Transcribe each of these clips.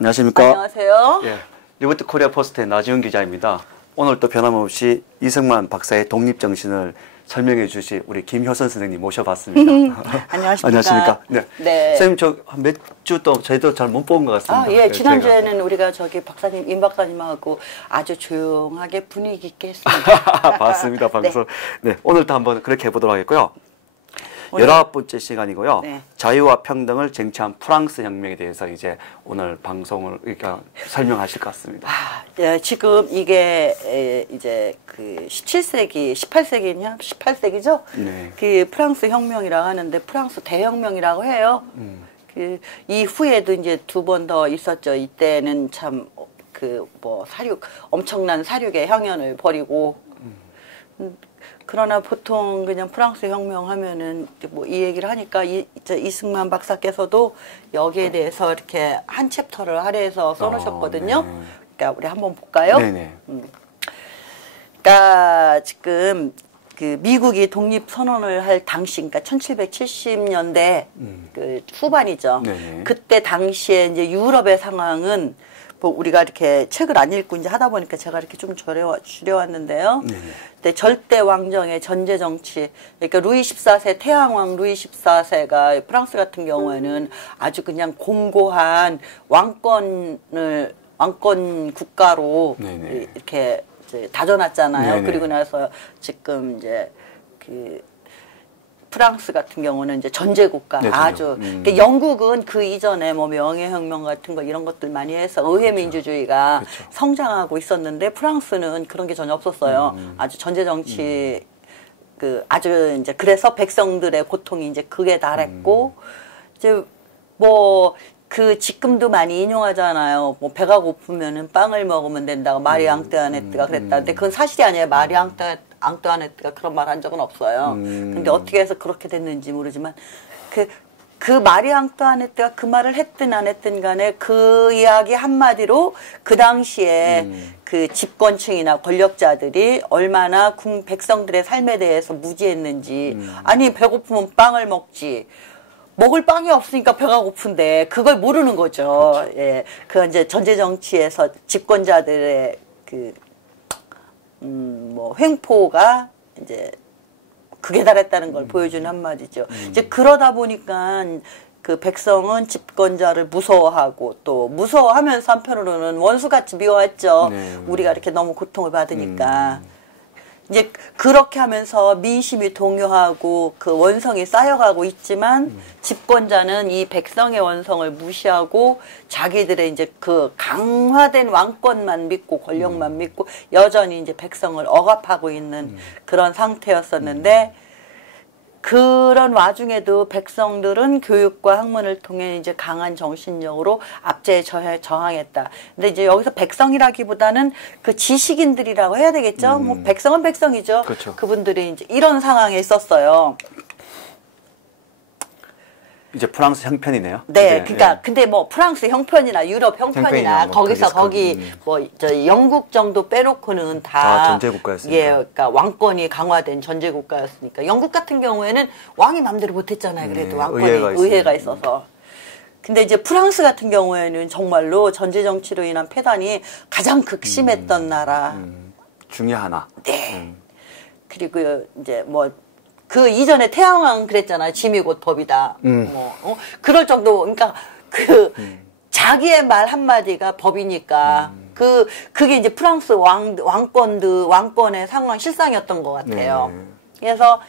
안녕하십니까? 안녕하세요. 예, 리버티 코리아 포스트의 나지훈 기자입니다. 오늘 또 변함없이 이승만 박사의 독립정신을 설명해 주실 우리 김효선 선생님 모셔봤습니다. 안녕하십니까? 안녕하십니까? 네. 네. 선생님, 저 몇 주 동안 저희도 잘 못 본 것 같습니다. 아, 예. 네, 지난주에는 우리가 저기 박사님, 임 박사님하고 아주 조용하게 분위기 있게 했습니다. 봤습니다, 방송. 네. 오늘도 한번 그렇게 해보도록 하겠고요. 19번째 시간이고요. 네. 자유와 평등을 쟁취한 프랑스 혁명에 대해서 이제 오늘 방송을 그러니까 설명하실 것 같습니다. 아, 예, 지금 이게 이제 그 17세기, 18세기냐? 18세기죠? 네. 그 프랑스 혁명이라고 하는데 프랑스 대혁명이라고 해요. 그 이후에도 이제 두 번 더 있었죠. 이때는 참 그 뭐 엄청난 사륙의 향연을 벌이고 그러나 보통 그냥 프랑스 혁명 하면은 뭐 이 얘기를 하니까 이승만 박사께서도 여기에 대해서 이렇게 한 챕터를 할애해서 써놓으셨거든요. 네. 그러니까 우리 한번 볼까요? 네네. 그러니까 지금 그 미국이 독립 선언을 할 당시, 그러니까 1770년대 그 후반이죠. 네네. 그때 당시에 이제 유럽의 상황은 뭐 우리가 이렇게 책을 안 읽고 이제 하다 보니까 제가 이렇게 좀 줄여왔는데요. 근데 절대 왕정의 전제 정치, 그러니까 루이 14세 태양왕 루이 14세가 프랑스 같은 경우에는 아주 그냥 공고한 왕권 국가로 네네. 이렇게 이제 다져놨잖아요. 네네. 그리고 나서 지금 이제 그 프랑스 같은 경우는 이제 전제국가, 네, 아주. 그러니까 영국은 그 이전에 뭐 명예혁명 같은 거 이런 것들 많이 해서 의회민주주의가 그렇죠. 성장하고 있었는데 프랑스는 그런 게 전혀 없었어요. 아주 전제정치, 아주 이제 그래서 백성들의 고통이 이제 극에 달했고, 이제 뭐, 그 지금도 많이 인용하잖아요. 뭐 배가 고프면은 빵을 먹으면 된다고 마리 앙뚜아네트가 그랬다는데 그건 사실이 아니에요. 마리 앙뚜아네트가 그런 말 한 적은 없어요. 근데 어떻게 해서 그렇게 됐는지 모르지만 그 마리 앙뚜아네트가 그 말을 했든 안 했든 간에 그 이야기 한마디로 그 당시에 그 집권층이나 권력자들이 얼마나 백성들의 삶에 대해서 무지했는지 아니 배고프면 빵을 먹지 먹을 빵이 없으니까 배가 고픈데 그걸 모르는 거죠. 그렇죠. 예, 그 이제 전제 정치에서 집권자들의 뭐 횡포가 이제 극에 달했다는 걸 보여주는 한마디죠. 이제 그러다 보니까 그 백성은 집권자를 무서워하고 또 무서워하면서 한편으로는 원수같이 미워했죠. 네. 우리가 이렇게 너무 고통을 받으니까. 이제 그렇게 하면서 민심이 동요하고 그 원성이 쌓여가고 있지만 집권자는 이 백성의 원성을 무시하고 자기들의 이제 그 강화된 왕권만 믿고 권력만 믿고 여전히 이제 백성을 억압하고 있는 그런 상태였었는데 그런 와중에도 백성들은 교육과 학문을 통해 이제 강한 정신력으로 압제에 저항했다. 근데 이제 여기서 백성이라기보다는 그 지식인들이라고 해야 되겠죠? 뭐 백성은 백성이죠. 그렇죠. 그분들이 이제 이런 상황에 있었어요. 이제 프랑스 형편이네요. 네, 이제, 그러니까 예. 근데 뭐 프랑스 형편이나 유럽 형편이나 뭐 거기 뭐 저 영국 정도 빼놓고는 다 전제 국가였으니까. 예, 그러니까 왕권이 강화된 전제 국가였으니까 영국 같은 경우에는 왕이 마음대로 못했잖아요. 그래도 왕권에 의회가 있어서. 근데 이제 프랑스 같은 경우에는 정말로 전제 정치로 인한 폐단이 가장 극심했던 나라 중에 하나. 네. 그리고 이제 뭐 그 이전에 태양왕 그랬잖아요. 짐이 곧 법이다. 뭐 그럴 정도. 그러니까 자기의 말 한마디가 법이니까 그게 이제 프랑스 왕권의 상황 실상이었던 것 같아요. 네. 그래서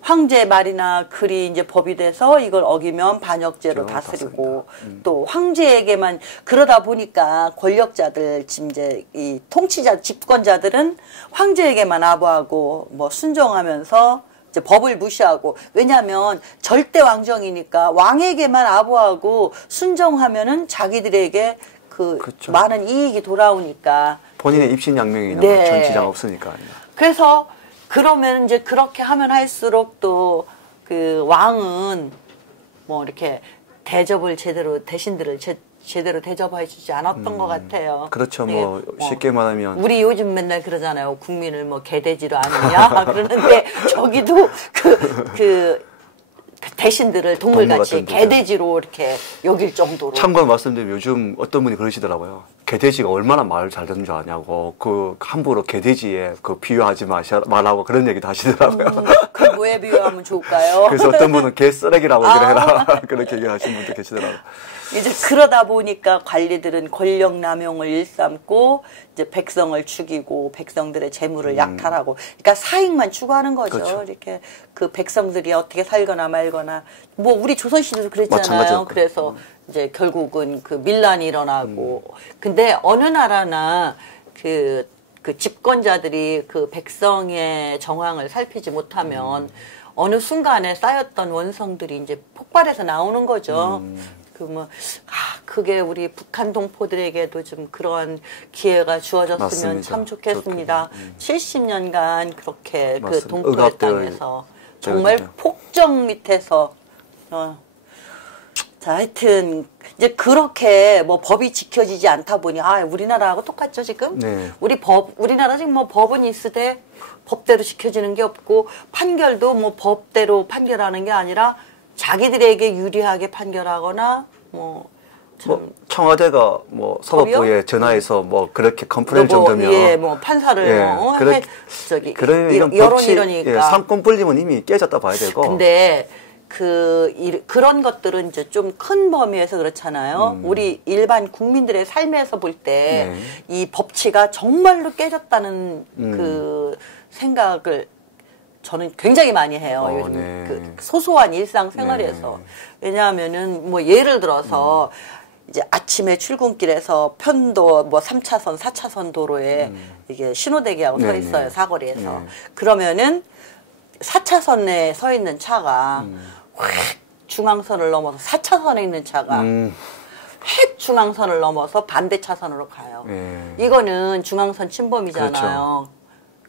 황제 말이나 글이 이제 법이 돼서 이걸 어기면 반역죄로 다스리고 또 황제에게만 그러다 보니까 권력자들 이제 이 통치자 집권자들은 황제에게만 아부하고 뭐 순종하면서 이제 법을 무시하고 왜냐하면 절대 왕정이니까 왕에게만 아부하고 순종하면은 자기들에게 그렇죠. 많은 이익이 돌아오니까 본인의 입신양명이나 네. 전치자가 없으니까. 그래서 그러면 이제 그렇게 하면 할수록 또 그 왕은 뭐 이렇게 대신들을 제대로 대접해 주지 않았던 것 같아요. 그렇죠. 뭐 쉽게 말하면 우리 요즘 맨날 그러잖아요. 국민을 뭐 개돼지로 아느냐 그러는데 저기도 대신들을 동물같이 개돼지로 이렇게 여길 정도로. 참고로 말씀드리면 요즘 어떤 분이 그러시더라고요. 개돼지가 얼마나 말 잘 듣는 줄 아냐고. 그 함부로 개돼지에 그 비유하지 말라고 그런 얘기도 하시더라고요. 그 뭐에 비유하면 좋을까요? 그래서 어떤 분은 개 쓰레기라고 얘기를 해라. 그렇게 얘기하시는 분도 계시더라고요. 이제 그러다 보니까 관리들은 권력 남용을 일삼고 이제 백성을 죽이고 백성들의 재물을 약탈하고 그러니까 사익만 추구하는 거죠. 그렇죠. 이렇게 그 백성들이 어떻게 살거나 말거나 뭐 우리 조선시대도 그랬잖아요. 마찬가지였고. 그래서 이제 결국은 그 밀란이 일어나고 근데 어느 나라나 그 집권자들이 그 백성의 정황을 살피지 못하면 어느 순간에 쌓였던 원성들이 이제 폭발해서 나오는 거죠. 그게 우리 북한 동포들에게도 좀 그런 기회가 주어졌으면 맞습니다. 참 좋겠습니다. 70년간 그렇게 그 맞습니다. 동포의 의갑들 땅에서 정말 저희도. 폭정 밑에서 자, 하여튼 이제 그렇게 뭐 법이 지켜지지 않다 보니 우리나라하고 똑같죠 지금. 네. 우리나라 지금 뭐 법은 있으되 법대로 지켜지는 게 없고 판결도 뭐 법대로 판결하는 게 아니라 자기들에게 유리하게 판결하거나 뭐 청와대가 뭐 사법부에 전화해서 뭐 그렇게 컴플레인 정도면 예, 뭐 판사를 이런 여론 법치, 이러니까 상권 분립은 이미 깨졌다 봐야 되고. 근데 그런 것들은 이제 좀 큰 범위에서 그렇잖아요. 우리 일반 국민들의 삶에서 볼 때 이 법치가 정말로 깨졌다는 그 생각을 저는 굉장히 많이 해요. 요즘 그 소소한 일상생활에서. 왜냐하면은 뭐 예를 들어서 이제 아침에 출근길에서 편도 뭐 3차선, 4차선 도로에 이게 신호대기하고 서 있어요. 사거리에서. 그러면은 4차선에 서 있는 차가 획 중앙선을 넘어서 4차선에 있는 차가 획 중앙선을 넘어서 반대 차선으로 가요. 이거는 중앙선 침범이잖아요. 그렇죠.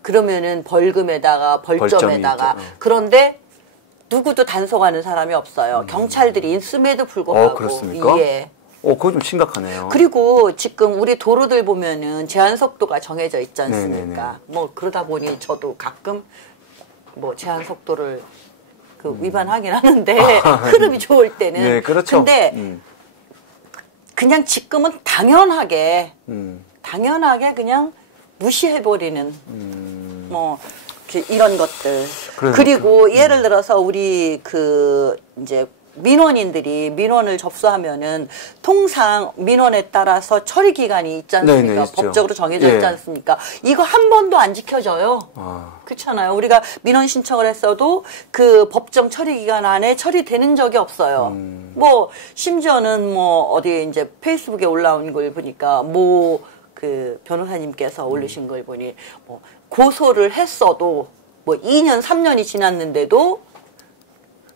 그러면은 벌금에다가 벌점에다가 그런데 누구도 단속하는 사람이 없어요. 경찰들이 있음에도 불구하고. 그렇습니까? 예. 그거 좀 심각하네요. 그리고 지금 우리 도로들 보면은 제한 속도가 정해져 있지 않습니까? 뭐 그러다 보니 저도 가끔 뭐 제한 속도를 위반하긴 하는데 흐름이 좋을 때는. 네, 그렇죠. 근데 그냥 지금은 당연하게 그냥 무시해버리는 뭐 이런 것들. 그리고 예를 들어서 우리 이제 민원인들이 민원을 접수하면은 통상 민원에 따라서 처리 기간이 있지 않습니까? 법적으로 정해져 있지 않습니까? 이거 한 번도 안 지켜져요. 그렇잖아요. 우리가 민원 신청을 했어도 그 법정 처리 기간 안에 처리되는 적이 없어요. 뭐 심지어는 뭐 어디 이제 페이스북에 올라온 걸 보니까 그 변호사님께서 올리신 걸 보니 뭐 고소를 했어도 뭐 2년, 3년이 지났는데도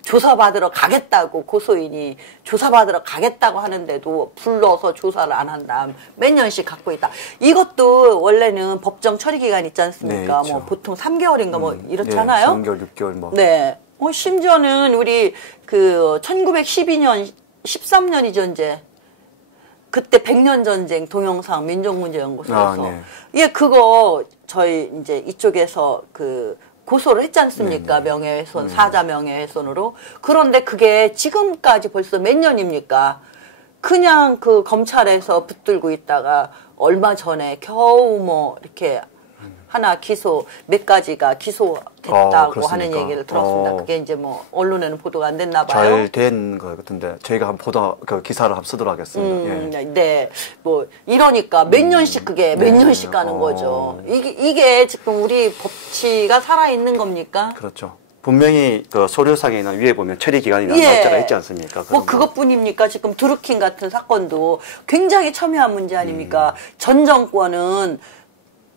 조사받으러 가겠다고 고소인이 조사받으러 가겠다고 하는데도 불러서 조사를 안 한다. 몇 년씩 갖고 있다. 이것도 원래는 법정 처리 기간 있지 않습니까? 뭐 보통 3개월인가 뭐 이렇잖아요. 3개월, 6개월 뭐. 네. 심지어는 우리 1912년, 13년이죠, 이제. 그때 100년 전쟁 동영상 민족문제연구소에서 그거 저희 이제 이쪽에서 고소를 했지 않습니까? 명예훼손, 사자 명예훼손으로. 그런데 그게 지금까지 벌써 몇 년입니까? 그냥 검찰에서 붙들고 있다가 얼마 전에 겨우 뭐 이렇게 하나 몇 가지가 기소됐다고 하는 얘기를 들었습니다. 그게 이제 뭐 언론에는 보도가 안 됐나 봐요. 잘 된 것 같은데 저희가 한번 기사를 한번 쓰도록 하겠습니다. 네, 뭐 이러니까 몇 년씩 그게 몇 년씩 가는 거죠. 이게 지금 우리 법치가 살아 있는 겁니까? 그렇죠. 분명히 서류상에는 위에 보면 처리 기간이라는 날짜가 있지 않습니까? 뭐 그것뿐입니까? 지금 드루킹 같은 사건도 굉장히 첨예한 문제 아닙니까? 전 정권은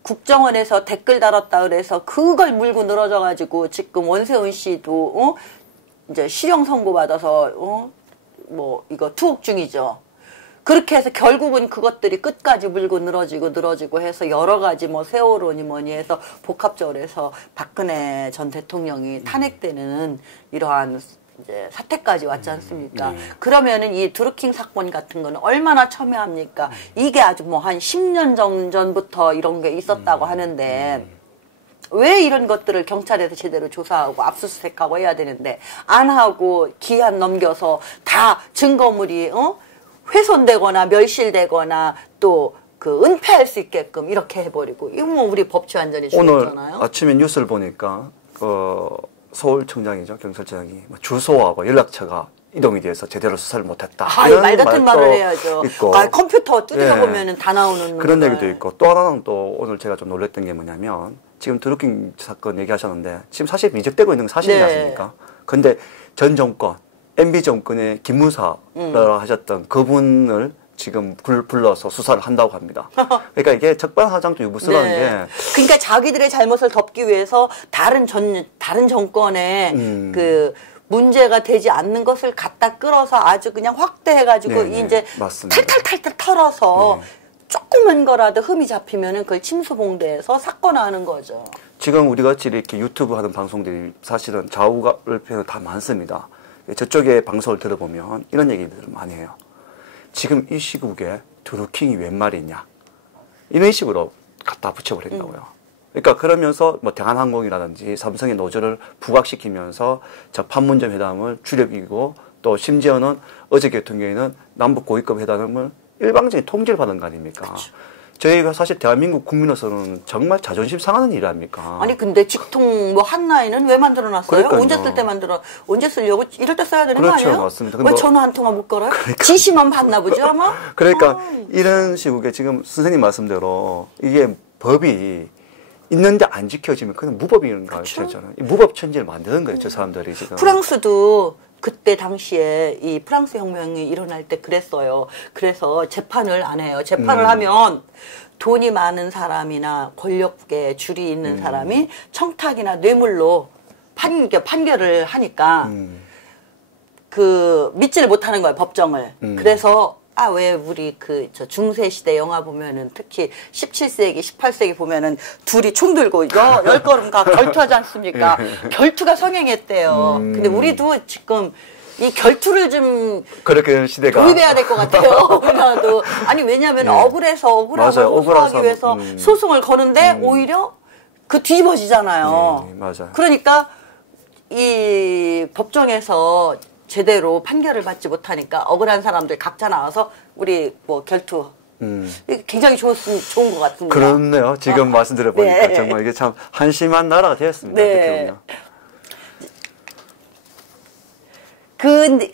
국정원에서 댓글 달았다 그래서 그걸 물고 늘어져가지고 지금 원세훈 씨도 이제 실형 선고 받아서 뭐 이거 투옥 중이죠. 그렇게 해서 결국은 그것들이 끝까지 물고 늘어지고 해서 여러 가지 뭐 세월호니 뭐니 해서 복합적으로 해서 박근혜 전 대통령이 탄핵되는 이러한 이제 사태까지 왔지 않습니까? 그러면은 이 드루킹 사건 같은 거는 얼마나 첨예합니까? 이게 아주 뭐 한 10년 전부터 이런 게 있었다고 하는데 왜 이런 것들을 경찰에서 제대로 조사하고 압수수색하고 해야 되는데 안 하고 기한 넘겨서 다 증거물이 훼손되거나 멸실되거나 또 그 은폐할 수 있게끔 이렇게 해버리고 이거 뭐 우리 법치 완전히 죽었잖아요. 오늘 아침에 뉴스를 보니까 서울청장이죠, 경찰청장이 주소하고 연락처가 이동이 돼서 제대로 수사를 못했다. 말 같은 말을 해야죠. 있고. 컴퓨터 뜯어보면은 다 나오는 그런 말. 얘기도 있고 또 하나는 또 오늘 제가 좀 놀랬던 게 뭐냐면 지금 드루킹 사건 얘기하셨는데 지금 사실 미적되고 있는 건 사실이지 않습니까? 근데 전 정권 MB 정권의 기무사를 하셨던 그분을 지금 불러서 수사를 한다고 합니다. 그러니까 이게 적반하장도 유무스라는 게. 그러니까 자기들의 잘못을 덮기 위해서 다른 정권의 그 문제가 되지 않는 것을 갖다 끌어서 아주 그냥 확대해가지고 이제 맞습니다. 탈탈탈탈 털어서 조그만 거라도 흠이 잡히면은 그걸 침수봉대해서 사건화하는 거죠. 지금 우리 같이 이렇게 유튜브 하는 방송들이 사실은 좌우편은 다 많습니다. 저쪽에 방송을 들어보면 이런 얘기들을 많이 해요. 지금 이 시국에 드루킹이 웬 말이냐 이런 식으로 갖다 붙여버린다고요. 그러니까 그러면서 뭐 대한항공이라든지 삼성의 노조를 부각시키면서 저 판문점 회담을 주력이고 또 심지어는 어제 같은 경우에는 남북 고위급 회담을 일방적인 통지를 받은 거 아닙니까? 그쵸. 저희가 사실 대한민국 국민으로서는 정말 자존심 상하는 일 아닙니까? 아니 근데 직통 뭐 한나이는 왜 만들어놨어요? 언제 쓸 때 언제 쓰려고 이럴 때 써야 되는 거 아니에요? 맞습니다. 왜 전화 한 통화 못 걸어요? 지시만 받나 보죠 아마? 그러니까 이런 식의 지금 선생님 말씀대로 이게 법이 있는데 안 지켜지면 그건 무법인 거 같잖아요. 무법 천지를 만드는 거예요, 저 사람들이 지금. 프랑스도 그때 당시에 이 프랑스 혁명이 일어날 때 그랬어요. 그래서 재판을 안 해요. 재판을 하면 돈이 많은 사람이나 권력에 줄이 있는 사람이 청탁이나 뇌물로 판결을 하니까 그 믿지를 못하는 거예요, 법정을. 그래서 왜 우리 저 중세 시대 영화 보면은 특히 17세기, 18세기 보면은 둘이 총 들고 10걸음 가 결투하지 않습니까? 결투가 성행했대요. 근데 우리도 지금 이 결투를 좀 그렇게 시대가 도입해야 될 것 같아요. 우리나라도. 아니 왜냐하면 억울해서 호소하기 위해서 소송을 거는데 오히려 그 뒤집어지잖아요. 맞아요. 그러니까 이 법정에서 제대로 판결을 받지 못하니까 억울한 사람들 각자 나와서 우리 뭐 결투 굉장히 좋은 것 같습니다. 그렇네요. 지금 말씀 들어보니까 정말 이게 참 한심한 나라가 되었습니다. 어떻게 보면.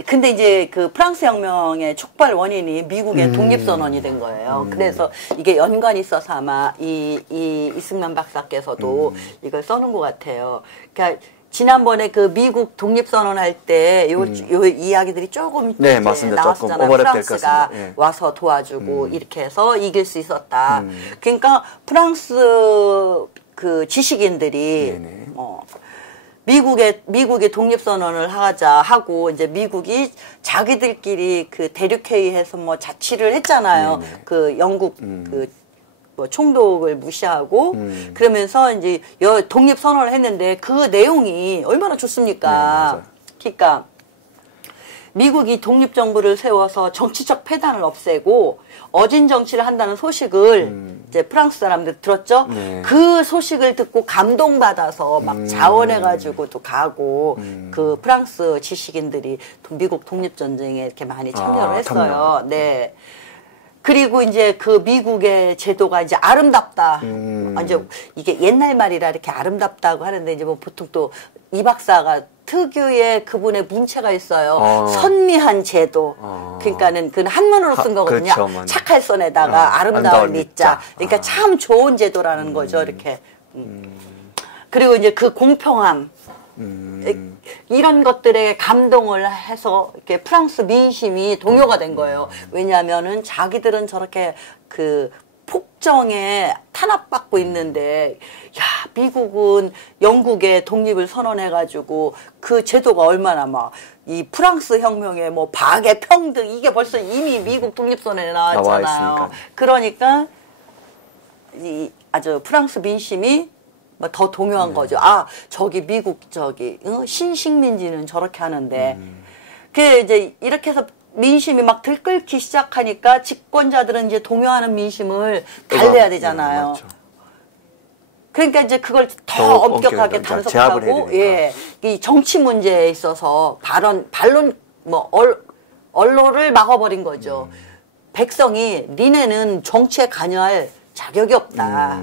근데 이제 그 프랑스 혁명의 촉발 원인이 미국의 독립선언이 된 거예요. 그래서 이게 연관이 있어서 아마 이 이승만 박사께서도 이걸 써놓은 것 같아요. 그러니까 지난번에 그 미국 독립선언 할 때 요 이야기들이 조금 나왔었잖아요. 프랑스가 와서 도와주고 이렇게 해서 이길 수 있었다. 그러니까 프랑스 그 지식인들이 미국의 독립선언을 하고 이제 미국이 자기들끼리 그 대륙회의해서 뭐 자치를 했잖아요. 그 영국 뭐 총독을 무시하고 그러면서 이제 독립선언을 했는데 그 내용이 얼마나 좋습니까? 그러니까 미국이 독립정부를 세워서 정치적 폐단을 없애고 어진 정치를 한다는 소식을 이제 프랑스 사람들 들었죠? 그 소식을 듣고 감동받아서 막 자원해가지고 또 가고 그 프랑스 지식인들이 미국 독립전쟁에 이렇게 많이 참여를 했어요. 네. 그리고 이제 그 미국의 제도가 이제 아름답다. 이제 이게 옛날 말이라 이렇게 아름답다고 하는데 이제 뭐 보통 또 이 박사가 특유의 그분의 문체가 있어요. 선미한 제도. 그러니까는 그 한문으로 쓴 거거든요. 그렇죠, 착할 선에다가 아름다울 미자. 그러니까 참 좋은 제도라는 거죠. 이렇게. 그리고 이제 그 공평함. 이런 것들에 감동을 해서 이렇게 프랑스 민심이 동요가 된 거예요. 왜냐하면은 자기들은 저렇게 그 폭정에 탄압받고 있는데, 야, 미국은 영국의 독립을 선언해가지고 그 제도가 얼마나 막 이 프랑스 혁명의 뭐 박애 평등 이게 벌써 이미 미국 독립선언에 나왔잖아요. 그러니까 이 아주 프랑스 민심이 뭐 더 동요한 거죠. 저기 미국 신식민지는 저렇게 하는데. 그 이제 이렇게 해서 민심이 막 들끓기 시작하니까 집권자들은 이제 동요하는 민심을 달래야 되잖아요. 그러니까 이제 그걸 더 더 엄격하게 제압을 해야 단속하고, 되니까. 예, 이 정치 문제에 있어서 반론 뭐 언론을 막아버린 거죠. 백성이 니네는 정치에 관여할 자격이 없다.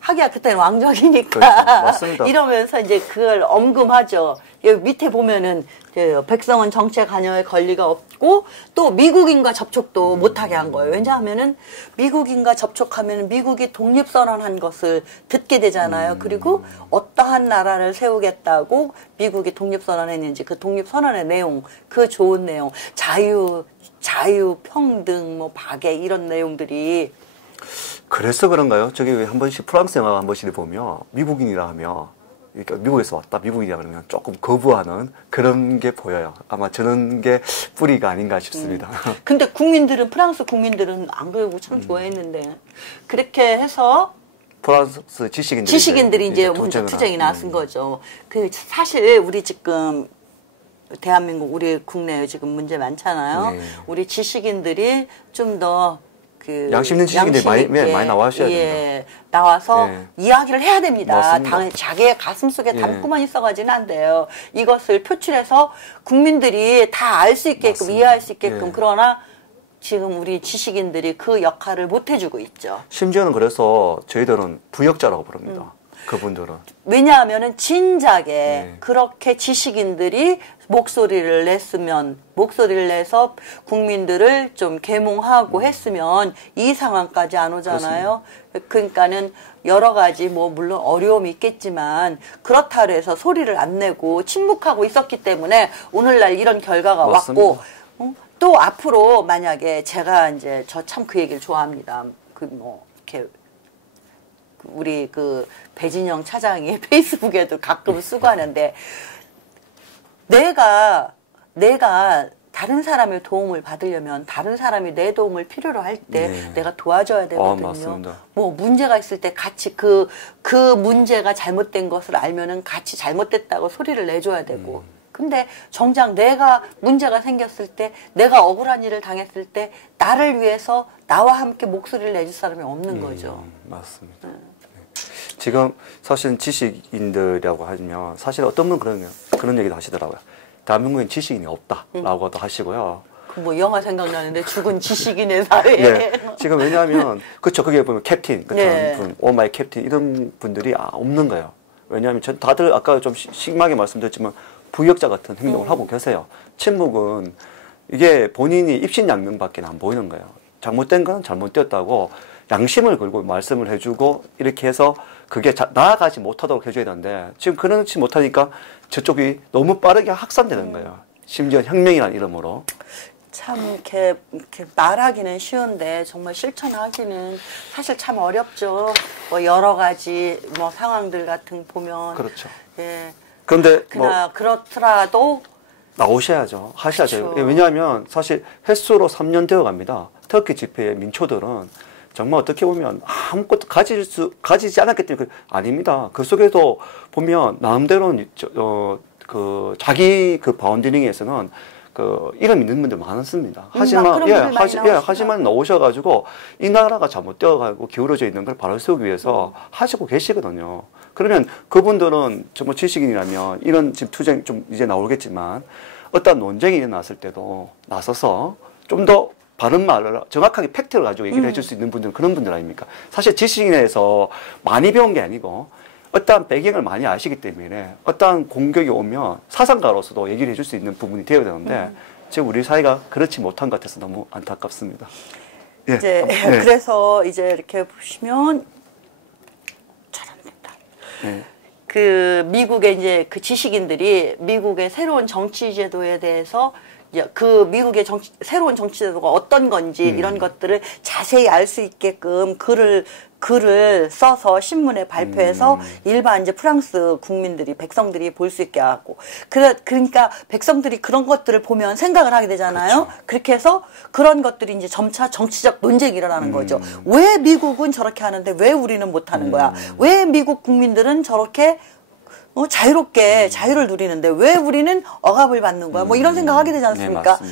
하기야 그때는 왕정이니까. 그렇죠. 맞습니다. 이러면서 이제 그걸 엄금하죠. 여기 밑에 보면은 백성은 정치에 관여할 권리가 없고 또 미국인과 접촉도 못하게 한 거예요. 왜냐하면은 미국인과 접촉하면 미국이 독립선언한 것을 듣게 되잖아요. 그리고 어떠한 나라를 세우겠다고 미국이 독립선언했는지 그 독립선언의 내용, 그 좋은 내용, 자유, 평등, 뭐 박애 이런 내용들이 그래서 그런가요? 저기 한 번씩 프랑스 영화 한 번씩 보면 미국인이라 하면 그러니까 미국에서 왔다 미국인이라 그러면 조금 거부하는 그런 게 보여요. 아마 저런 게 뿌리가 아닌가 싶습니다. 근데 프랑스 국민들은 안 그러고 참 좋아했는데 그렇게 해서 프랑스 지식인들이 이제 먼저 투쟁이 나선 거죠. 그 사실 우리 지금 대한민국 우리 국내에 지금 문제 많잖아요. 네. 우리 지식인들이 좀 더 양심 있는 지식인들이 많이 나와셔야 됩니다. 나와서 이야기를 해야 됩니다. 자기의 가슴 속에 예. 담고만 있어가지는 안 돼요. 이것을 표출해서 국민들이 다 알 수 있게끔 맞습니다. 이해할 수 있게끔 예. 그러나 지금 우리 지식인들이 그 역할을 못 해주고 있죠. 심지어는 그래서 저희들은 부역자라고 부릅니다. 그분들은. 왜냐하면은 진작에 그렇게 지식인들이 목소리를 내서 국민들을 좀 계몽하고 했으면 이 상황까지 안 오잖아요. 그러니까는 여러 가지 뭐 물론 어려움이 있겠지만 그렇다고 해서 소리를 안 내고 침묵하고 있었기 때문에 오늘날 이런 결과가 맞습니다. 왔고 또 앞으로 만약에 제가 이제 저 참 그 얘기를 좋아합니다. 이렇게 우리 배진영 차장이 페이스북에도 가끔 쓰고 하는데 내가 다른 사람의 도움을 받으려면 다른 사람이 내 도움을 필요로 할 때 내가 도와줘야 되거든요. 맞습니다. 뭐 문제가 있을 때 같이 그 문제가 잘못된 것을 알면은 같이 잘못됐다고 소리를 내줘야 되고. 근데 정작 내가 문제가 생겼을 때 내가 억울한 일을 당했을 때 나를 위해서 나와 함께 목소리를 내줄 사람이 없는 거죠. 맞습니다. 지금 사실 지식인들이라고 하면 사실 어떤 분은 그런 얘기도 하시더라고요. 대한민국엔 지식인이 없다라고도 하시고요. 뭐 영화 생각나는데 죽은 지식인의 사회. 네. 지금 왜냐하면 그렇죠. 거기에 보면 캡틴 같은 분, 오마이 캡틴 이런 분들이 없는 거예요. 왜냐하면 다들 아까 좀 심하게 말씀드렸지만 부역자 같은 행동을 하고 계세요. 침묵은 이게 본인이 입신양명밖에 안 보이는 거예요. 잘못된 건 잘못되었다고 양심을 걸고 말씀을 해주고 이렇게 해서 그게 나아가지 못하도록 해줘야 되는데 지금 그렇지 못하니까 저쪽이 너무 빠르게 확산되는 거예요. 심지어 혁명이라는 이름으로. 참 이렇게 말하기는 쉬운데 정말 실천하기는 사실 참 어렵죠. 뭐 여러 가지 뭐 상황들 같은 보면 그렇죠. 예. 그런데 그렇더라도 나오셔야죠. 하셔야죠. 그렇죠. 왜냐하면 사실 횟수로 3년 되어 갑니다. 터키 집회의 민초들은 정말 어떻게 보면 아무것도 가지지 않았기 때문에 아닙니다. 그 속에도 보면 나름대로는 자기 바운드링에서는 이름 있는 분들 많습니다. 하지만 나오셔가지고 이 나라가 잘못되어가고 기울어져 있는 걸 바로 세우기 위해서 하시고 계시거든요. 그러면 그분들은 정말 지식인이라면 이런 지금 투쟁 좀 이제 나오겠지만 어떤 논쟁이 일어났을 때도 나서서 좀 더 바른 말을 정확하게 팩트를 가지고 얘기를 해줄 수 있는 분들은 그런 분들 아닙니까? 사실 지식인에서 많이 배운 게 아니고 어떠한 배경을 많이 아시기 때문에 어떠한 공격이 오면 사상가로서도 얘기를 해줄 수 있는 부분이 되어야 되는데 지금 우리 사회가 그렇지 못한 것 같아서 너무 안타깝습니다. 이제 그래서 이제 이렇게 보시면 잘 안 된다. 미국의 이제 그 지식인들이 미국의 새로운 정치 제도에 대해서 미국의 새로운 정치 제도가 어떤 건지 이런 것들을 자세히 알 수 있게끔 글을 써서 신문에 발표해서 일반 이제 프랑스 백성들이 볼 수 있게 하고 그러니까 백성들이 그런 것들을 보면 생각을 하게 되잖아요. 그렇죠. 그렇게 해서 그런 것들이 이제 점차 정치적 논쟁이 일어나는 거죠. 왜 미국은 저렇게 하는데 왜 우리는 못 하는 거야? 왜 미국 국민들은 저렇게 자유롭게 자유를 누리는데 왜 우리는 억압을 받는 거야? 뭐 이런 생각하게 되지 않습니까? 네,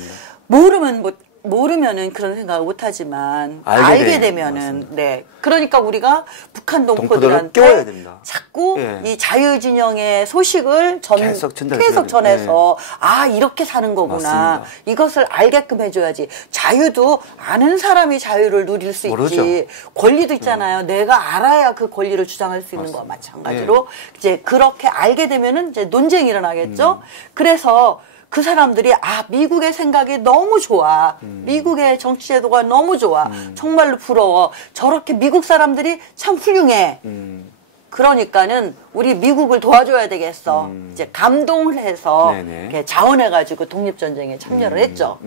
모르면 모르면은 그런 생각을 못하지만 알게 되면은 맞습니다. 네 그러니까 우리가 북한 동포들을 동포들한테 깨워야 됩니다. 자꾸 예. 이 자유진영의 소식을 계속 전해서 아 이렇게 사는 거구나 맞습니다. 이것을 알게끔 해줘야지. 자유도 아는 사람이 자유를 누릴 수 모르죠. 있지. 권리도 있잖아요. 내가 알아야 그 권리를 주장할 수 있는 거와 마찬가지로 이제 그렇게 알게 되면은 이제 논쟁이 일어나겠죠. 그래서 그 사람들이 아 미국의 생각이 너무 좋아. 미국의 정치 제도가 너무 좋아. 정말로 부러워. 저렇게 미국 사람들이 참 훌륭해. 그러니까는 우리 미국을 도와줘야 되겠어. 이제 감동을 해서 이렇게 자원해가지고 독립전쟁에 참여를 했죠.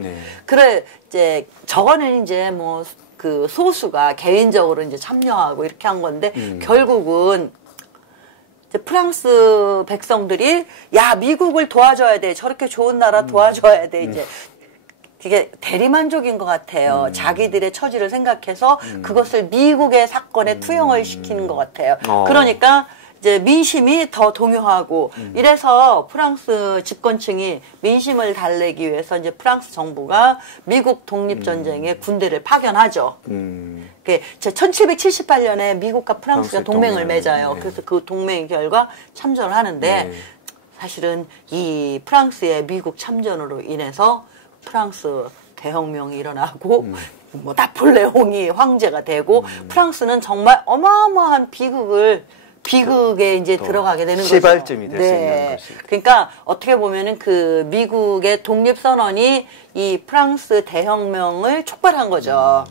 그래 이제 저거는 이제 뭐 그 소수가 개인적으로 이제 참여하고 이렇게 한 건데 결국은 이제 프랑스 백성들이 야 미국을 도와줘야 돼. 저렇게 좋은 나라 도와줘야 돼. 이제 되게 대리만족인 것 같아요. 자기들의 처지를 생각해서 그것을 미국의 사건에 투영을 시키는 것 같아요. 그러니까 이제 민심이 더 동요하고 이래서 프랑스 집권층이 민심을 달래기 위해서 이제 프랑스 정부가 미국 독립전쟁에 군대를 파견하죠. 그 1778년에 미국과 프랑스가 동맹을 맺어요. 그래서 그 동맹 결과 참전을 하는데 사실은 이 프랑스의 미국 참전으로 인해서 프랑스 대혁명이 일어나고 뭐 나폴레옹이 황제가 되고 프랑스는 정말 어마어마한 비극에 이제 들어가게 되는 거죠. 시발점이 될 수 있는 것입니다. 그러니까 어떻게 보면은 그 미국의 독립선언이 이 프랑스 대혁명을 촉발한 거죠.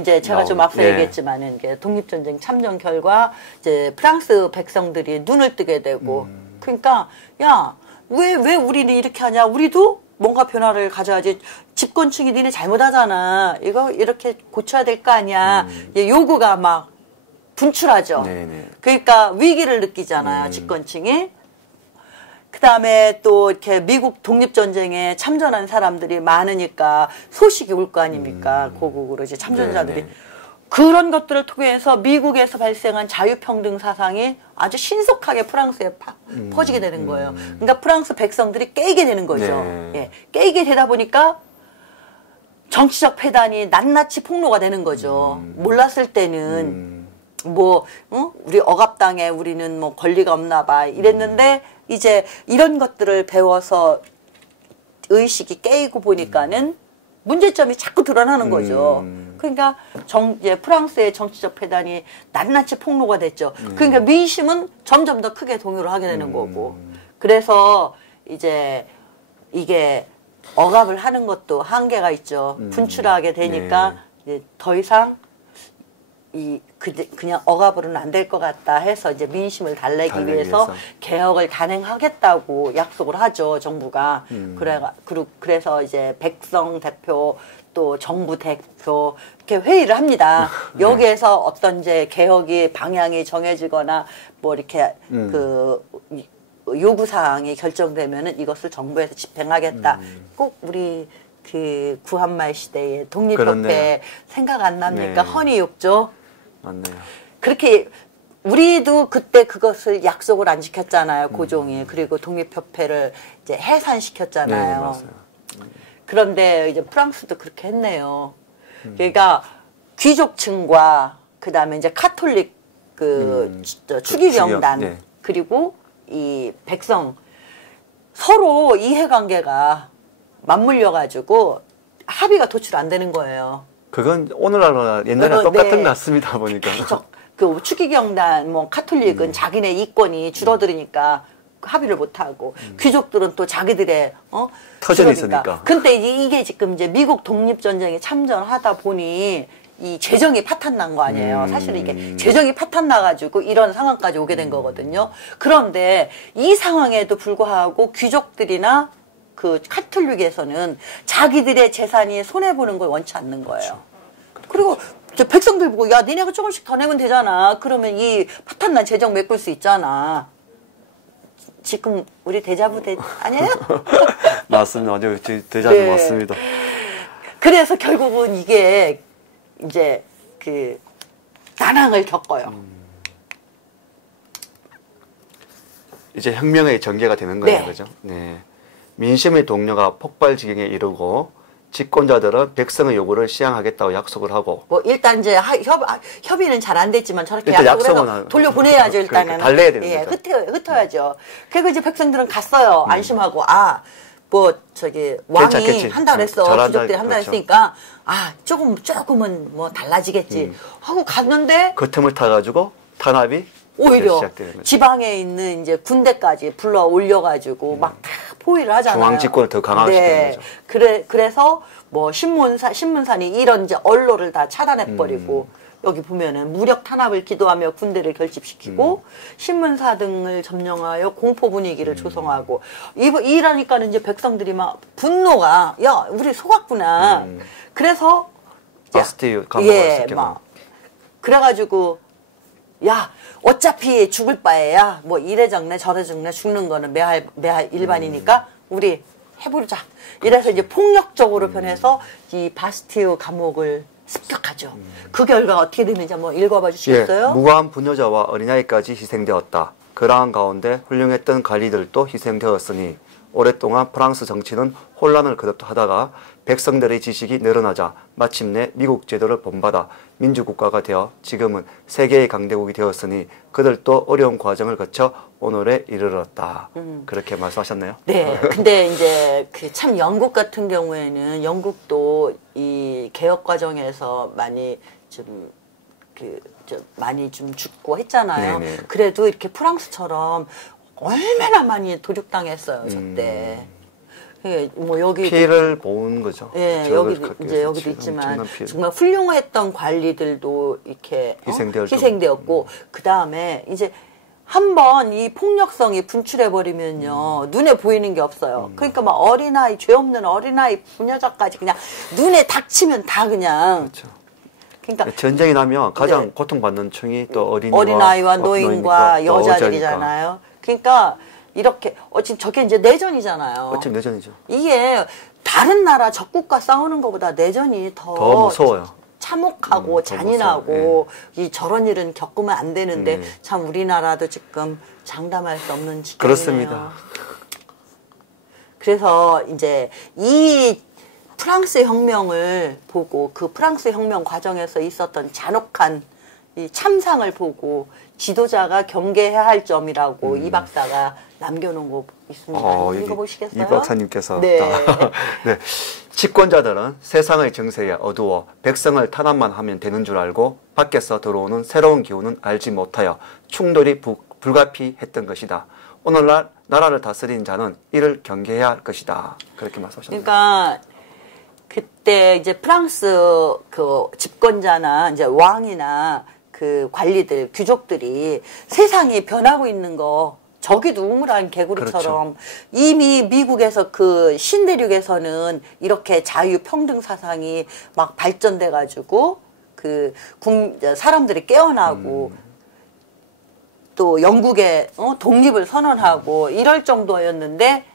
이제 제가 좀 앞서 얘기했지만은 독립전쟁 참전 결과 이제 프랑스 백성들이 눈을 뜨게 되고 그러니까 야 왜 우리는 이렇게 하냐? 우리도 뭔가 변화를 가져야지. 집권층이 니네 잘못하잖아. 이거 이렇게 고쳐야 될 거 아니야. 요구가 막 분출하죠. 그러니까 위기를 느끼잖아요. 집권층이. 그 다음에 또 이렇게 미국 독립전쟁에 참전한 사람들이 많으니까 소식이 올 거 아닙니까? 고국으로 이제 참전자들이. 그런 것들을 통해서 미국에서 발생한 자유평등 사상이 아주 신속하게 프랑스에 퍼지게 되는 거예요. 그러니까 프랑스 백성들이 깨이게 되는 거죠. 깨이게 되다 보니까 정치적 패단이 낱낱이 폭로가 되는 거죠. 몰랐을 때는 뭐 우리 억압당에 우리는 뭐 권리가 없나 봐 이랬는데 이제 이런 것들을 배워서 의식이 깨이고 보니까는 문제점이 자꾸 드러나는 거죠. 그러니까 이제 프랑스의 정치적 패단이 낱낱이 폭로가 됐죠. 그러니까 민심은 점점 더 크게 동요를 하게 되는 거고. 그래서 이제 이게 억압을 하는 것도 한계가 있죠. 분출하게 되니까 이제 더 이상 그냥 억압으로는 안 될 것 같다 해서 이제 민심을 달래기 위해서 개혁을 단행하겠다고 약속을 하죠, 정부가. 그래서 이제 백성 대표 또 정부 대표 이렇게 회의를 합니다. 여기에서 어떤 이제 개혁이 방향이 정해지거나 뭐 이렇게 그 요구 사항이 결정되면은 이것을 정부에서 집행하겠다. 꼭 우리 그 구한말 시대의 독립협회 생각 안 납니까? 헌의욕조. 맞네요. 그렇게 우리도 그때 그것을 약속을 안 지켰잖아요. 고종이. 그리고 독립협회를 이제 해산시켰잖아요. 맞아요. 그런데 이제 프랑스도 그렇게 했네요. 그러니까 귀족층과 그다음에 이제 카톨릭 그 추기경단 그리고 이 백성 서로 이해관계가 맞물려 가지고 합의가 도출 안 되는 거예요. 그건 오늘날 옛날에 똑같은 것 같습니다. 보니까. 그 추기경단 뭐 카톨릭은 자기네 이권이 줄어들으니까 합의를 못 하고 귀족들은 또 자기들의 터전이 있으니까. 근데 이게 지금 이제 미국 독립 전쟁에 참전하다 보니 이 재정이 파탄 난 거 아니에요. 사실은 이게 재정이 파탄 나가지고 이런 상황까지 오게 된 거거든요. 그런데 이 상황에도 불구하고 귀족들이나 그 카톨릭에서는 자기들의 재산이 손해보는 걸 원치 않는 거예요. 그리고 백성들 보고 야 니네가 조금씩 더 내면 되잖아. 그러면 이 파탄난 재정 메꿀 수 있잖아. 지금 우리 데자부 아니에요? 맞습니다. 아주 데자부 맞습니다. 그래서 결국은 이게 이제 그 난항을 겪어요. 이제 혁명의 전개가 되는 거예요, 그죠? 네. 민심의 동료가 폭발 지경에 이르고 집권자들은 백성의 요구를 시행하겠다고 약속을 하고 뭐 일단 이제 협의는 잘 안 됐지만 저렇게 일단 약속을 약속은 해서 돌려보내야죠. 일단은. 그러니까 달래야 되는 예, 거죠. 흩어야죠. 그리고 이제 백성들은 갔어요. 안심하고 뭐 저기 왕이 괜찮겠지. 한다 그랬어. 잘한다. 귀족들이 한다 그렇죠. 그랬으니까 조금은 뭐 달라지겠지 하고 갔는데 그 틈을 타가지고 탄압이 오히려 시작되는 거죠. 지방에 있는 이제 군대까지 불러 올려가지고 막 다 포위를 하잖아요. 중앙 집권을 더 강화시키는 거죠. 그래서 뭐 신문산이 이런 이제 언로를 다 차단해버리고 여기 보면은 무력 탄압을 기도하며 군대를 결집시키고 신문사 등을 점령하여 공포 분위기를 조성하고 이러니까는 이제 백성들이 막 분노가 야 우리 속았구나. 그래서 바스티유 감옥을 막 그래가지고 야 어차피 죽을 바에야 뭐 이래저래 저래저래 죽는 거는 매할 일반이니까 우리 해보자. 이래서 이제 폭력적으로 변해서 이 바스티유 감옥을 습격하죠. 그 결과 어떻게 되는지 한번 읽어봐 주시겠어요? 예, 무고한 부녀자와 어린아이까지 희생되었다. 그러한 가운데 훌륭했던 관리들도 희생되었으니 오랫동안 프랑스 정치는 혼란을 거듭하다가 백성들의 지식이 늘어나자 마침내 미국 제도를 본받아 민주국가가 되어 지금은 세계의 강대국이 되었으니 그들도 어려운 과정을 거쳐 오늘에 이르렀다. 그렇게 말씀하셨나요? 네. 근데 이제 그 참 영국 같은 경우에는 영국도 이 개혁 과정에서 많이 많이 좀 죽고 했잖아요. 네네. 그래도 이렇게 프랑스처럼 얼마나 많이 도륙당했어요, 저때. 뭐 여기 피해를 본 거죠. 예, 여기도 있지만 정말 훌륭했던 관리들도 이렇게 희생되었고 그 다음에 이제 한번 이 폭력성이 분출해 버리면요 눈에 보이는 게 없어요. 그러니까 막 어린아이 죄 없는 어린아이 부녀자까지 그냥 눈에 닥치면 다 그냥. 그렇죠. 그러니까 전쟁이 나면 가장 고통받는 층이 또 어린아이와 노인과 여자들이잖아요. 그러니까 이렇게 지금 저게 이제 내전이잖아요. 어쩜 내전이죠. 이게 다른 나라 적국과 싸우는 것보다 내전이 더 무서워요. 참혹하고 잔인하고 저런 일은 겪으면 안 되는데 참 우리나라도 지금 장담할 수 없는 지경이네요. 그렇습니다. 그래서 이제 이 프랑스 혁명을 보고 그 프랑스 혁명 과정에서 있었던 잔혹한 이 참상을 보고 지도자가 경계해야 할 점이라고 이 박사가 남겨놓은 거 있습니다. 읽어보시겠어요? 이 박사님께서. 네. 네. 집권자들은 세상의 정세에 어두워 백성을 탄압만 하면 되는 줄 알고 밖에서 들어오는 새로운 기운은 알지 못하여 충돌이 불가피했던 것이다. 오늘날 나라를 다스리는 자는 이를 경계해야 할 것이다. 그렇게 말씀하셨습니다. 그러니까 그때 이제 프랑스 그 집권자나 이제 왕이나 그 관리들, 귀족들이 세상이 변하고 있는 거 저기도 우물안 개구리처럼 그렇죠. 이미 미국에서 그 신대륙에서는 이렇게 자유평등 사상이 막 발전돼 가지고 그 사람들이 깨어나고 또 영국의 독립을 선언하고 이럴 정도였는데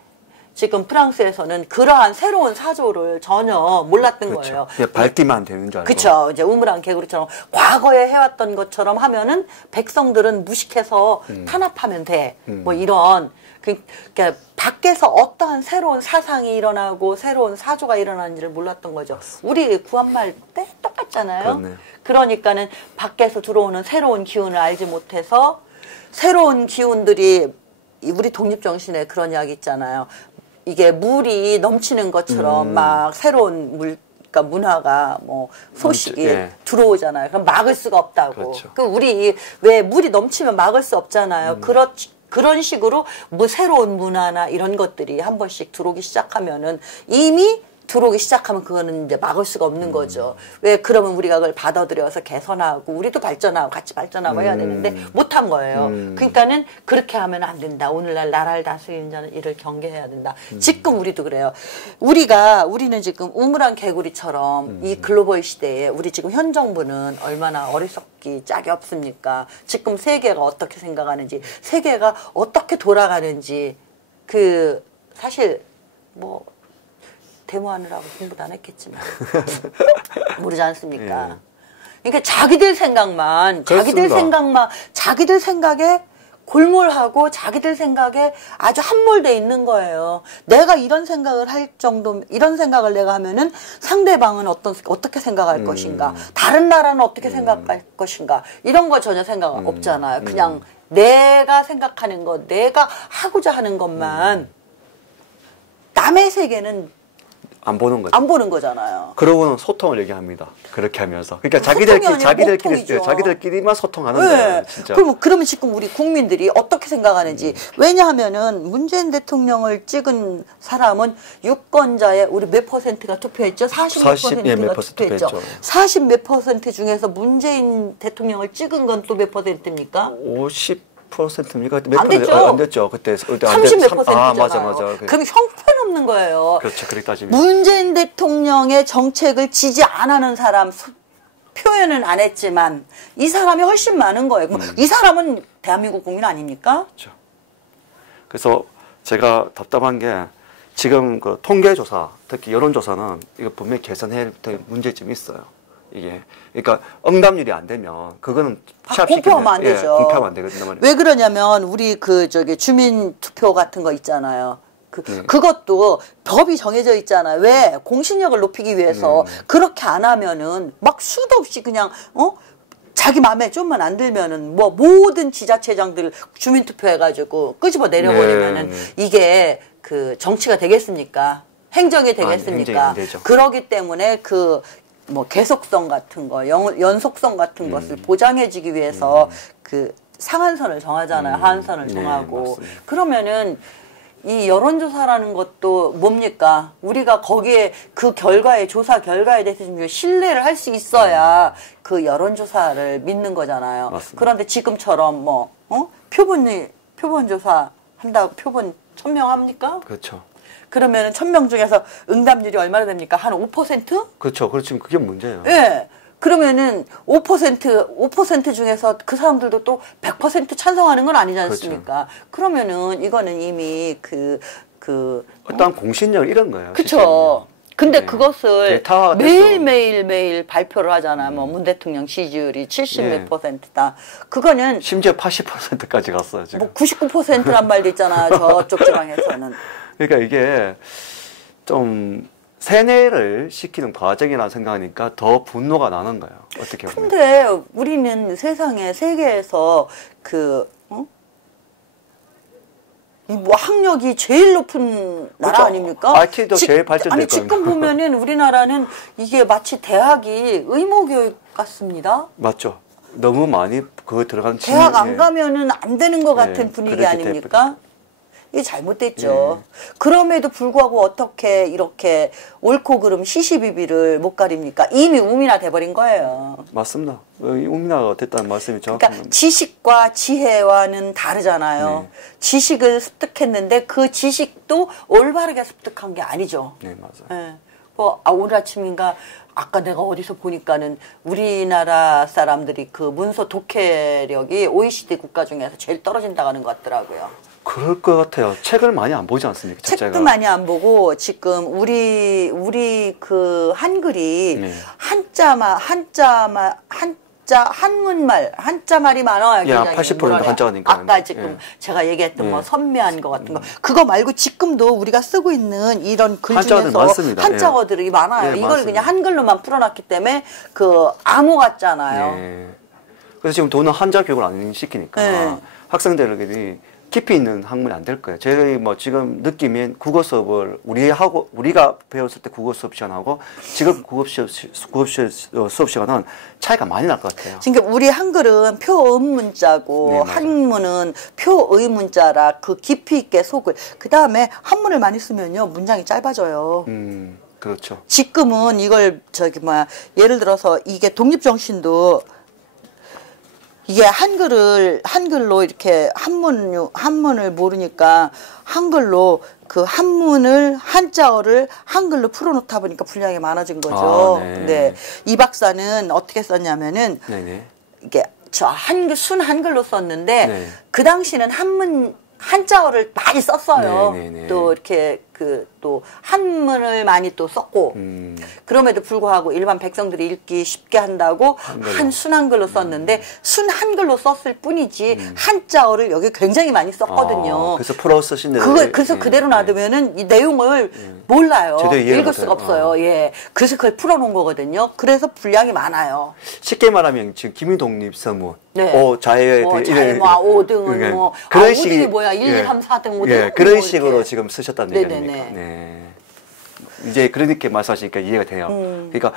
지금 프랑스에서는 그러한 새로운 사조를 전혀 몰랐던 그렇죠. 거예요. 그냥 밝기만 되는 줄 알고. 그렇죠. 이제 우물안 개구리처럼 과거에 해왔던 것처럼 하면은 백성들은 무식해서 탄압하면 돼. 뭐 이런 그러니까 밖에서 어떠한 새로운 사상이 일어나고 새로운 사조가 일어나는지를 몰랐던 거죠. 우리 구한말 때 똑같잖아요. 그렇네요. 그러니까는 밖에서 들어오는 새로운 기운을 알지 못해서 새로운 기운들이 우리 독립정신에 그런 이야기 있잖아요. 이게 물이 넘치는 것처럼 막 새로운 그러니까 문화가 뭐 소식이 들어오잖아요. 그럼 막을 수가 없다고. 그렇죠. 그 우리 왜 물이 넘치면 막을 수 없잖아요. 그런 식으로 뭐 새로운 문화나 이런 것들이 한 번씩 들어오기 시작하면은 이미 들어오기 시작하면 그거는 이제 막을 수가 없는 거죠. 왜 그러면 우리가 그걸 받아들여서 개선하고 우리도 발전하고 같이 발전하고 해야 되는데 못한 거예요. 그러니까는 그렇게 하면 안 된다. 오늘날 나라를 다스리는 자는 이를 경계해야 된다. 지금 우리도 그래요. 우리는 지금 우물안 개구리처럼 이 글로벌 시대에 우리 지금 현 정부는 얼마나 어리석기 짝이 없습니까? 지금 세계가 어떻게 생각하는지, 세계가 어떻게 돌아가는지 사실 뭐 데모하느라고 공부도 안 했겠지만 모르지 않습니까? 그러니까 자기들 생각에 골몰하고 자기들 생각에 아주 함몰돼 있는 거예요. 내가 이런 생각을 할 정도, 이런 생각을 내가 하면은 상대방은 어떻게 생각할 것인가, 다른 나라는 어떻게 생각할 것인가, 이런 거 전혀 생각 없잖아요. 그냥 내가 생각하는 것, 내가 하고자 하는 것만. 남의 세계는 안 보는 거죠. 안 보는 거잖아요. 그러고는 소통을 얘기합니다. 그렇게 하면서. 그러니까 자기들끼리만 소통하는 네. 거예요. 진짜. 그러면 지금 우리 국민들이 어떻게 생각하는지. 왜냐하면은 문재인 대통령을 찍은 사람은 유권자의 우리 몇 퍼센트가 투표했죠? 40몇 퍼센트가 투표했죠. 40 몇 퍼센트 중에서 문재인 대통령을 찍은 건 또 몇 퍼센트입니까? 50%입니까? 안 됐죠. 안 됐죠. 그때 30 몇 퍼센트잖아요. 맞아. 그럼 형편없는 거예요. 그렇죠. 그렇게 따지면. 문재인 대통령의 정책을 지지 안 하는 사람 표현은 안 했지만 이 사람이 훨씬 많은 거예요. 이 사람은 대한민국 국민 아닙니까? 그렇죠. 그래서 제가 답답한 게 지금 그 통계조사, 특히 여론조사는 이거 분명히 개선해야 될 문제점이 있어요. 이게 그러니까 응답률이 안 되면 그거는 공표하면 안 되죠. 공표하면 안 되거든요. 왜 그러냐면 우리 주민 투표 같은 거 있잖아요. 그것도 법이 정해져 있잖아요. 왜? 공신력을 높이기 위해서 그렇게 안 하면은 막 수도 없이 그냥 자기 마음에 좀만 안 들면은 뭐 모든 지자체장들 주민투표 해가지고 끄집어 내려버리면은 이게 그 정치가 되겠습니까? 행정이 되겠습니까? 행정이 안 되죠. 그러기 때문에 뭐 계속성 같은 거, 연속성 같은 것을 보장해주기 위해서 그 상한선을 정하잖아요. 하한선을 정하고. 그러면은 이 여론조사라는 것도 뭡니까? 우리가 거기에 그 결과에, 조사 결과에 대해서 좀 신뢰를 할 수 있어야 그 여론조사를 믿는 거잖아요. 맞습니다. 그런데 지금처럼 표본조사 한다고 표본 1000명 합니까? 그렇죠. 그러면 1000명 중에서 응답률이 얼마나 됩니까? 한 5%? 그렇죠. 그렇지만 그게 문제예요. 예. 그러면은 5% 중에서 그 사람들도 또 100% 찬성하는 건 아니지 않습니까? 그렇죠. 그러면은 이거는 이미 어떤 공신력 이런 거예요. 그렇죠. 근데 네. 그것을 매일 발표를 하잖아. 뭐 문 대통령 지지율이 70몇 %다. 그거는 심지어 80%까지 갔어요, 지금. 뭐 99%란 말도 있잖아. 저쪽 지방에서는. 그러니까 이게 좀 세뇌를 시키는 과정이라 생각하니까 더 분노가 나는 거예요. 어떻게 보면. 근데 우리는 세계에서 뭐 학력이 제일 높은 나라 그렇죠. 아닙니까? IT도 제일 발전될 아니 지금 보면은 우리나라는 이게 마치 대학이 의무교육 같습니다. 맞죠. 너무 많이 들어간 대학 안 가면은 안 되는 것 같은 분위기 아닙니까? 돼버렸죠. 이게 잘못됐죠. 그럼에도 불구하고 어떻게 이렇게 옳고 그름 시시비비를 못 가립니까? 이미 우민화 돼버린 거예요. 맞습니다. 우민화가 됐다는 말씀이 정확합니다. 그러니까 지식과 지혜와는 다르잖아요. 지식을 습득했는데 그 지식도 올바르게 습득한 게 아니죠. 네, 맞아요. 오늘 아침인가 아까 내가 어디서 보니까는 우리나라 사람들이 그 문서 독해력이 OECD 국가 중에서 제일 떨어진다고 하는 것 같더라고요. 그럴 것 같아요. 책을 많이 안 보지 않습니까? 책도 많이 안 보고 지금 우리 그 한글이 한자말이 많아요. 예, 80%는 한자니까. 아까 지금 제가 얘기했던 뭐 선미한 거 같은 거 그거 말고 지금도 우리가 쓰고 있는 이런 글 중에서 많습니다. 한자어들이 많아요. 이걸 맞습니다. 그냥 한글로만 풀어놨기 때문에 암호 같잖아요. 그래서 지금 도는 한자 교육을 안 시키니까 학생들에게 깊이 있는 학문이 안 될 거예요. 저희 뭐 지금 느낌엔 국어 수업을 우리가 배웠을 때 국어 수업 시간하고 지금 수업 시간은 차이가 많이 날 것 같아요. 그러니까 우리 한글은 표음문자고 한문은 표의문자라 그 깊이 있게 속을 그 다음에 한문을 많이 쓰면요 문장이 짧아져요. 그렇죠. 지금은 이걸 예를 들어서 이게 독립정신도 이게 한글로 이렇게 한문을 모르니까 한글로 그 한자어를 한글로 풀어놓다 보니까 분량이 많아진 거죠. 네. 이 박사는 어떻게 썼냐면은 이게 순 한글로 썼는데 그 당시는 한자어를 많이 썼어요. 또 이렇게 그 또 한문을 많이 또 썼고 그럼에도 불구하고 일반 백성들이 읽기 쉽게 한다고 한 순한글로 썼는데 순한글로 썼을 뿐이지 한자어를 여기 굉장히 많이 썼거든요. 그래서 풀어 쓰신 그래서 그대로 놔두면은 이 내용을 몰라요. 제대로 읽을 수가 없어요. 예. 그래서 그걸 풀어놓은 거거든요. 그래서 분량이 많아요. 쉽게 말하면 지금 기민독립서문, 네. 자해, 자해, 5등은 뭐, 그런 5등이 뭐야, 1, 2, 3, 4등, 5등. 예, 그런 뭐 식으로 이렇게. 지금 쓰셨다는 얘기 아닙니까? 네. 이제 그렇게 말씀하시니까 이해가 돼요. 그러니까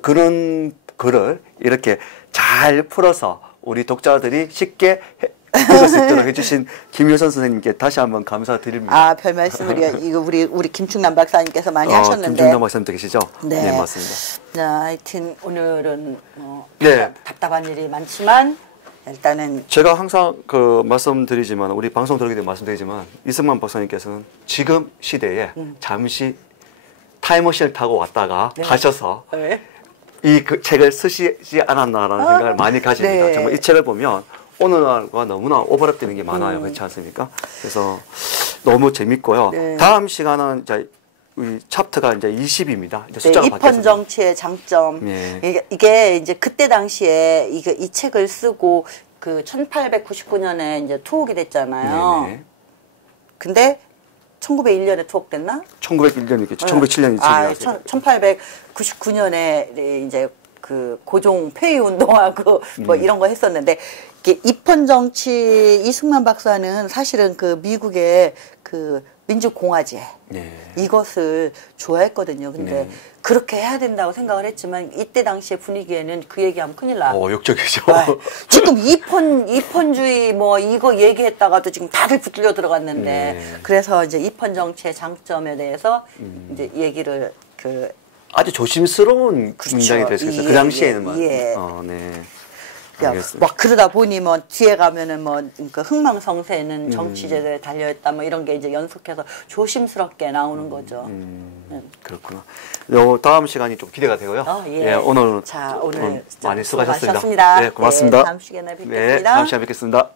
그런 글을 이렇게 잘 풀어서 우리 독자들이 쉽게 읽을 수 있도록 해주신 김효선 선생님께 다시 한번 감사드립니다. 아, 별 말씀을요. 이거 우리 김충남 박사님께서 많이 하셨는데. 김충남 박사님도 계시죠? 네. 네, 맞습니다. 자, 하여튼 오늘은 네. 답답한 일이 많지만 일단은 제가 항상 말씀드리지만 우리 방송 들어오게 되면 말씀드리지만 이승만 박사님께서는 지금 시대에 잠시 타임머신을 타고 왔다가 가셔서 네. 이 책을 쓰시지 않았나라는 생각을 많이 가집니다. 네. 정말 이 책을 보면 오늘날과 너무나 오버랩되는 게 많아요. 그렇지 않습니까? 그래서 너무 재밌고요. 네. 다음 시간은 이제 우리 챕터가 이제 20입니다. 이제 숫자가 입헌 바뀌었습니다. 정치의 장점. 네. 이게 이제 그때 당시에 이 책을 쓰고 그 1899년에 이제 투옥이 됐잖아요. 네네. 근데 1901년에 투옥됐나? 1901년이겠죠. 1907년이 아, 1899년에 이제 그 고종 폐위 운동하고 뭐 이런 거 했었는데 이게 입헌 정치 이승만 박사는 사실은 그 미국의 그 민주공화제 네. 이것을 좋아했거든요. 근데 네. 그렇게 해야 된다고 생각을 했지만 이때 당시의 분위기에는 그 얘기하면 큰일 나. 역적이죠. 지금 입헌주의 뭐 이거 얘기했다가도 지금 다들 붙들려 들어갔는데 네. 그래서 이제 입헌 정치의 장점에 대해서 이제 얘기를 아주 조심스러운 문장이 될 수 있어요. 그 당시에는 예. 네. 막 그러다 보니 뭐 뒤에 가면은 뭐 그러니까 흥망성쇠는 정치 제도에 달려있다 뭐 이런 게 이제 연속해서 조심스럽게 나오는 거죠. 그렇구나. 다음 시간이 좀 기대가 되고요. 예. 오늘 오늘 많이 수고하셨습니다. 수고하셨습니다. 네, 고맙습니다. 네, 다음 시간에 뵙겠습니다. 네, 다음 시간에 뵙겠습니다.